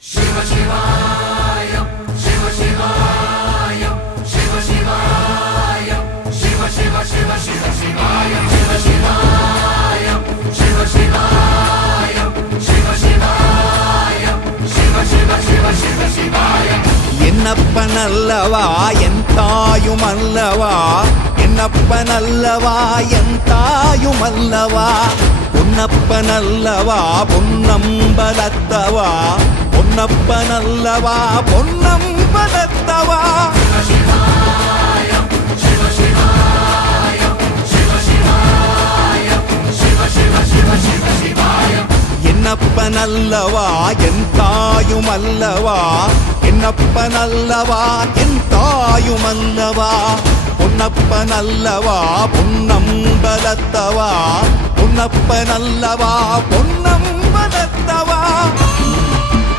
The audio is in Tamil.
என்னப்பனல்லவா என் தாயுமல்லவா, என்னப்பனல்லவா என் தாயுமல்லவா, பொன்னப்பனல்லவா பொன்னம்பலத்தவா, பொன்னப்பனல்லவா பொன்னம்பலத்தவா. என்னப்பனல்லவா என் தாயுமல்லவா, என்னப்பனல்லவா என் தாயுமல்லவா, பொன்னப்பனல்லவா பொன்னம்பலத்தவா, பொன்னப்பனல்லவா பொன்னம்பலத்தவா.